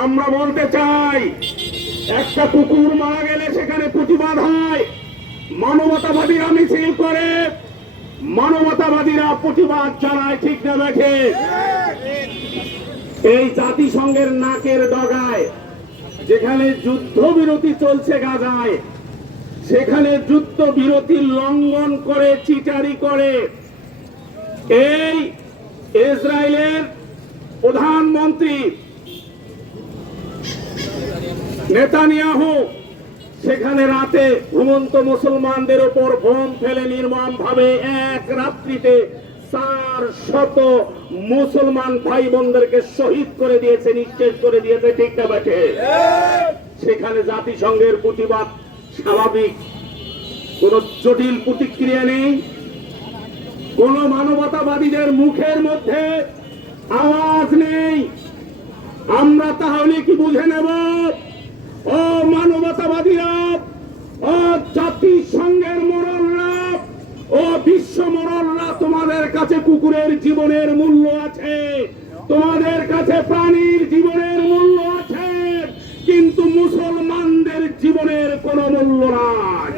আমরা বলতে চাই, একটা কুকুর মারা গেলে সেখানে প্রতিবাদ হয়। মানবতাবাদীরা মিছিল করে, মানবতাবাদীরা প্রতিবাদ জানায়, ঠিক না দেখে এই জাতিসংঘের নাকের ডগায়, যেখানে যুদ্ধবিরতি চলছে গাজায়, সেখানে যুদ্ধ বিরতি লঙ্ঘন করে, চিটারি করে, এই ইসরায়েলের প্রধানমন্ত্রী নেতানিয়াহু, সেখানে রাতে ঘুমন্ত মুসলমানদের ওপর বোম ফেলে নির্মম ভাবে এক রাত্রিতে চার শত মুসলমান ভাই বোনদেরকে শহীদ করে দিয়েছে নিঃশেষ করে দিয়েছে, ঠিক না বেঠে সেখানে জাতিসংঘের প্রতিবাদ স্বাভাবিক। কোন জটিল প্রতিক্রিয়া নেই। কোন মানবতাবাদীদের মুখের মধ্যে আওয়াজ নেই। আমরা তাহলে কি বুঝে নেব? মানবতাবাদীরা ও জাতিসংঘের মোড়লরা ও বিশ্ব মোড়লরা তোমাদের কাছে কুকুরের জীবনের মূল্য আছে। তোমাদের কাছে প্রাণীর জীবনের মূল্য আছে, কিন্তু মুসলমানদের জীবনের কোন মূল্য নাই।